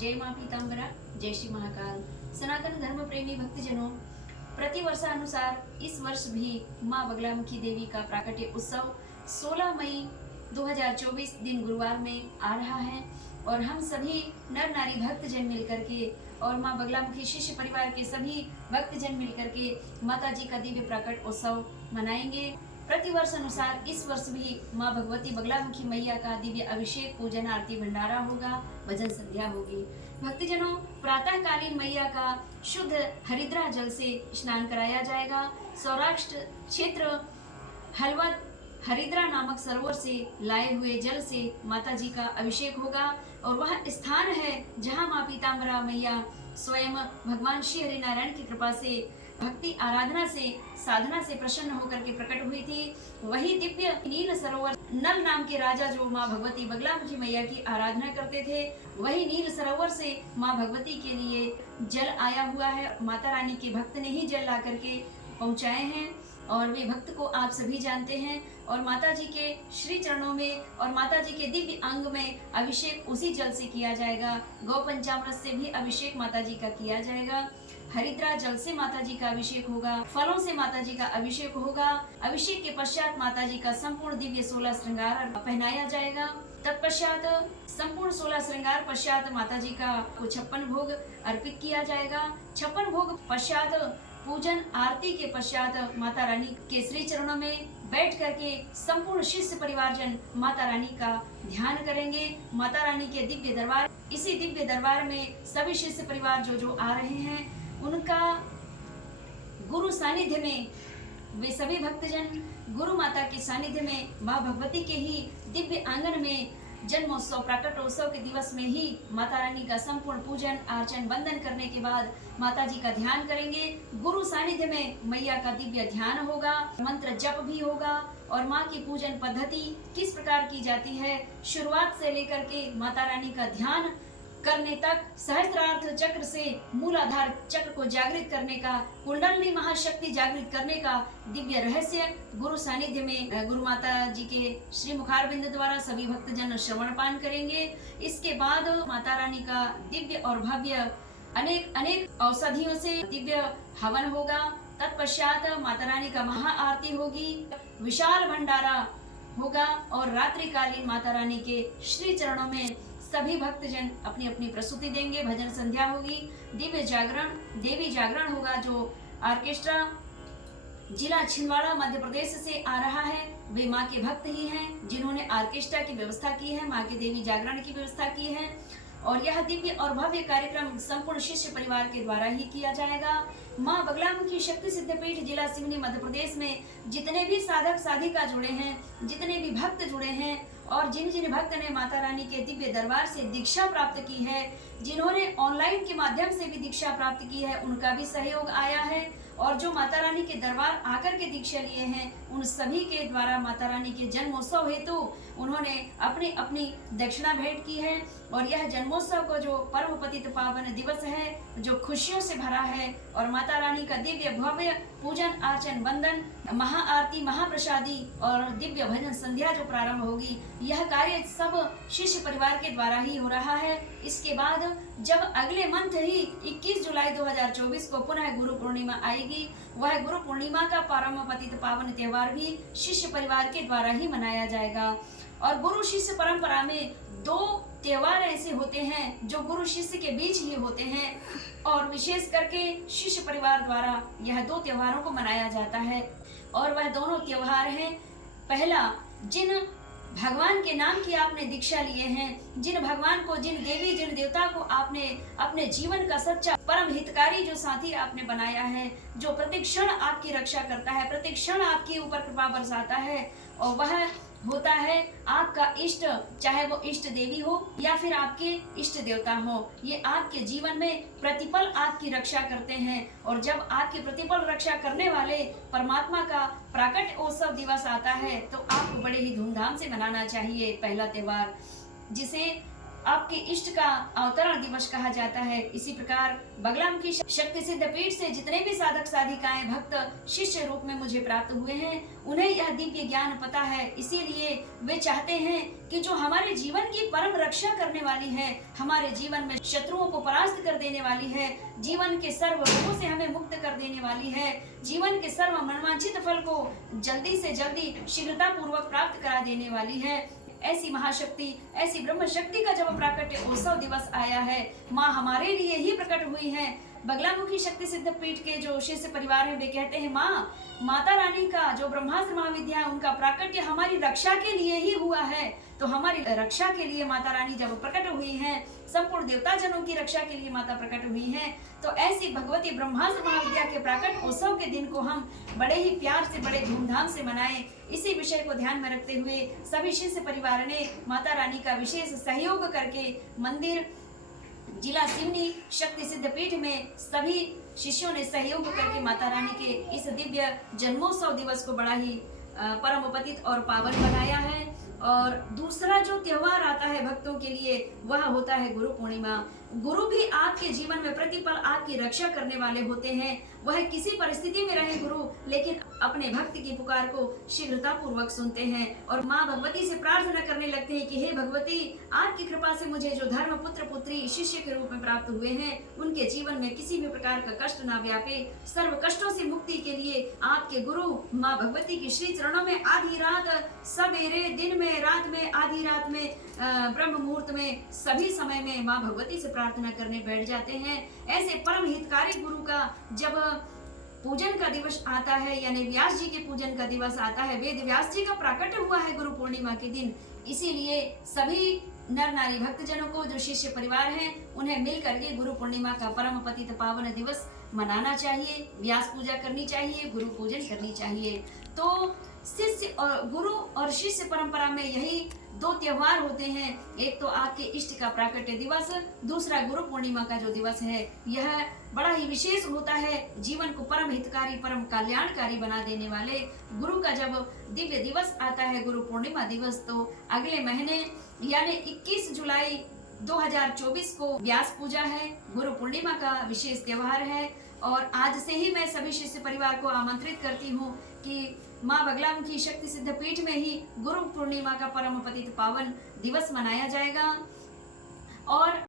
जय माँ पीताम्बरा, जय श्री महाकाल। सनातन धर्म प्रेमी भक्तजनों, प्रति वर्षानुसार इस वर्ष भी माँ बगलामुखी देवी का प्राकट्य उत्सव 16 मई 2024 दिन गुरुवार में आ रहा है और हम सभी नर नारी भक्तजन मिलकर के और माँ बगलामुखी शिष्य परिवार के सभी भक्तजन मिलकर के माता जी का दिव्य प्राकट उत्सव मनाएंगे। प्रति वर्ष अनुसार इस वर्ष भी माँ भगवती बगलामुखी मैया का दिव्य अभिषेक, पूजन, आरती, भंडारा होगा, भजन संध्या होगी। भक्तजनों, प्रातःकालीन मैया का शुद्ध हरिद्रा जल से स्नान कराया जाएगा। सौराष्ट्र क्षेत्र हलवा हरिद्रा नामक सरोवर से लाए हुए जल से माता जी का अभिषेक होगा और वह स्थान है जहां माँ पीताम्बरा मैया स्वयं भगवान श्री हरिनारायण की कृपा से भक्ति आराधना से साधना से प्रसन्न होकर के प्रकट हुई थी। वही दिव्य नील सरोवर, नल नाम के राजा जो माँ भगवती बगलामुखी मैया की आराधना करते थे, वही नील सरोवर से माँ भगवती के लिए जल आया हुआ है। माता रानी के भक्त ने ही जल ला करके पहुँचाए हैं और वे भक्त को आप सभी जानते हैं। और माता जी के श्री चरणों में और माता जी के दिव्य अंग में अभिषेक उसी जल से किया जाएगा। गौ पंचामृत से भी अभिषेक माता जी का किया जाएगा। हरिद्रा जल से माता जी का अभिषेक होगा, फलों से माता जी का अभिषेक होगा। अभिषेक के पश्चात माता जी का संपूर्ण दिव्य 16 श्रृंगार पहनाया जाएगा। तत्पश्चात संपूर्ण 16 श्रृंगार पश्चात माता जी का 56 भोग अर्पित किया जाएगा। 56 भोग पश्चात पूजन आरती के पश्चात माता रानी के श्री चरणों में बैठ करके संपूर्ण शिष्य परिवारजन माता रानी का ध्यान करेंगे। माता रानी के दिव्य दरबार, इसी दिव्य दरबार में सभी शिष्य परिवार जो आ रहे हैं उनका गुरु सानिध्य में, वे सभी भक्तजन गुरु माता के सानिध्य में माँ भगवती के ही दिव्य आंगन में जन्मोत्सव प्राकटोत्सव के दिवस में ही माता रानी का संपूर्ण पूजन अर्चन वंदन करने के बाद माता जी का ध्यान करेंगे। गुरु सानिध्य में मैया का दिव्य ध्यान होगा, मंत्र जप भी होगा और माँ की पूजन पद्धति किस प्रकार की जाती है, शुरुआत से लेकर के माता रानी का ध्यान करने तक सहस्त्रार्थ चक्र से मूलाधार चक्र को जागृत करने का, कुंडलनी महाशक्ति जागृत करने का दिव्य रहस्य गुरु सानिध्य में गुरु माता जी के श्री मुखारबिंद द्वारा सभी भक्तजन श्रवण पान करेंगे। इसके बाद माता रानी का दिव्य और भव्य अनेक औषधियों से दिव्य हवन होगा। तत्पश्चात माता रानी का महा आरती होगी, विशाल भंडारा होगा और रात्रिकालीन माता रानी के श्री चरणों में सभी भक्तजन अपनी अपनी प्रस्तुति देंगे। भजन संध्या होगी, दिव्य जागरण, देवी जागरण होगा जो ऑर्केस्ट्रा जिला छिंदवाड़ा मध्य प्रदेश से आ रहा है। वे माँ के भक्त ही हैं जिन्होंने ऑर्केस्ट्रा की व्यवस्था की है, माँ के देवी जागरण की व्यवस्था की है और यह दिव्य और भव्य कार्यक्रम संपूर्ण शिष्य परिवार के द्वारा ही किया जाएगा। माँ बगलामुखी शक्ति सिद्धपीठ जिला सिवनी मध्य प्रदेश में जितने भी साधक साधिका जुड़े हैं, जितने भी भक्त जुड़े हैं और जिन जिन भक्त ने माता रानी के दिव्य दरबार से दीक्षा प्राप्त की है, जिन्होंने ऑनलाइन के माध्यम से भी दीक्षा प्राप्त की है, उनका भी सहयोग आया है और जो माता रानी के दरबार आकर के दीक्षा लिए हैं उन सभी के द्वारा माता रानी के जन्मोत्सव हेतु उन्होंने अपनी अपनी दक्षिणा भेंट की है। और यह जन्मोत्सव को जो परम पतित पावन दिवस है, जो खुशियों से भरा है और माता रानी का दिव्य भव्य पूजन अर्चन वंदन, महाआरती, महाप्रसादी और दिव्य भजन संध्या जो प्रारंभ होगी, यह कार्य सब शिष्य परिवार के द्वारा ही हो रहा है। इसके बाद जब अगले मंथ ही 21 जुलाई 2024 को पुनः गुरु पूर्णिमा आएगी, वह गुरु पूर्णिमा का परम पतित पावन त्योहार भी शिष्य परिवार के द्वारा ही मनाया जाएगा। और गुरु शिष्य परंपरा में 2 त्योहार ऐसे होते हैं जो गुरु शिष्य के बीच ही होते हैं और विशेष करके शिष्य परिवार द्वारा यह 2 त्योहारों को मनाया जाता है और वह दोनों त्योहार हैं, पहला जिन भगवान के नाम की आपने दीक्षा लिए हैं, जिन भगवान को, जिन देवी, जिन देवता को आपने अपने जीवन का सच्चा परम हितकारी जो साथी आपने बनाया है, जो प्रतिक्षण आपकी रक्षा करता है, प्रतिक्षण आपके ऊपर कृपा बरसाता है और वह होता है आपका इष्ट, चाहे वो इष्ट देवी हो या फिर आपके इष्ट देवता हो। ये आपके जीवन में प्रतिपल आपकी रक्षा करते हैं और जब आपकी प्रतिपल रक्षा करने वाले परमात्मा का प्राकट उत्सव दिवस आता है तो आपको बड़े ही धूमधाम से मनाना चाहिए। पहला त्योहार जिसे आपके इष्ट का अवतरण दिवस कहा जाता है। इसी प्रकार बगलामुखी शक्ति सिद्ध पीठ से जितने भी साधक साधिकाएं भक्त शिष्य रूप में मुझे प्राप्त हुए हैं, उन्हें यह दिव्य ज्ञान पता है। इसीलिए वे चाहते हैं कि जो हमारे जीवन की परम रक्षा करने वाली है, हमारे जीवन में शत्रुओं को परास्त कर देने वाली है, जीवन के सर्व रोगों से हमें मुक्त कर देने वाली है, जीवन के सर्व मनवांछित फल को जल्दी से जल्दी शीघ्रता पूर्वक प्राप्त करा देने वाली है, ऐसी महाशक्ति, ऐसी ब्रह्म शक्ति का जब प्राकट्य उत्सव दिवस आया है, माँ हमारे लिए ही प्रकट हुई है। बगलामुखी शक्ति सिद्ध पीठ के जो शिष्य परिवार है, वे कहते हैं माँ, माता रानी का जो ब्रह्मास्त्र महाविद्या, उनका प्राकट्य हमारी रक्षा के लिए ही हुआ है। तो हमारी रक्षा के लिए माता रानी जब प्रकट हुई हैं, संपूर्ण देवता जनों की रक्षा के लिए माता प्रकट हुई हैं, तो ऐसी भगवती ब्रह्मास्त्र महाविद्या के प्राकट उत्सव के दिन को हम बड़े ही प्यार से, बड़े धूमधाम से मनाएं। इसी विषय को ध्यान में रखते हुए सभी शिष्य परिवार ने माता रानी का विशेष सहयोग करके मंदिर जिला सिवनी शक्ति सिद्ध पीठ में सभी शिष्यों ने सहयोग करके माता रानी के इस दिव्य जन्मोत्सव दिवस को बड़ा ही परम पतित और पावन बनाया है। और दूसरा जो त्योहार आता है भक्तों के लिए, वह होता है गुरु पूर्णिमा। गुरु भी आपके जीवन में प्रतिपल आपकी रक्षा करने वाले होते हैं। वह किसी परिस्थिति में रहे गुरु, लेकिन अपने भक्त की पुकार को शीघ्रता पूर्वक सुनते हैं और माँ भगवती से प्रार्थना करने लगते हैं कि हे भगवती, आपकी कृपा से मुझे जो धर्म पुत्र पुत्री शिष्य के रूप में प्राप्त हुए हैं, उनके जीवन में किसी भी प्रकार का कष्ट ना व्यापे। सर्व कष्टों से मुक्ति के लिए आपके गुरु माँ भगवती की श्री चरणों में आधी रात, सवेरे, दिन में, रात में, आधी रात में, ब्रह्म मुहूर्त में, सभी समय में माँ भगवती से प्रार्थना करने बैठ जाते हैं। ऐसे परम हितकारी गुरु का जब पूजन का दिवस आता है, यानी व्यास जी के पूजन का दिवस आता है, वेद व्यास जी का प्राकट्य हुआ है गुरु पूर्णिमा के दिन। इसीलिए सभी नर नारी भक्तजनों को, जो शिष्य परिवार हैं, उन्हें मिल करके गुरु पूर्णिमा का परम पतित पावन दिवस मनाना चाहिए, व्यास पूजा करनी चाहिए, गुरु पूजन करनी चाहिए। तो शिष्य और गुरु और शिष्य परंपरा में यही दो त्योहार होते हैं। एक तो आपके इष्ट का प्राकट्य दिवस, दूसरा गुरु पूर्णिमा का जो दिवस है, यह बड़ा ही विशेष होता है। जीवन को परम हितकारी, परम कल्याणकारी बना देने वाले गुरु का जब दिव्य दिवस आता है, गुरु पूर्णिमा दिवस, तो अगले महीने यानी 21 जुलाई 2024 को व्यास पूजा है, गुरु पूर्णिमा का विशेष त्योहार है। और आज से ही मैं सभी शिष्य परिवार को आमंत्रित करती हूँ कि माँ बगलामुखी शक्ति सिद्ध पीठ में ही गुरु पूर्णिमा का परम पतित पावन दिवस मनाया जाएगा। और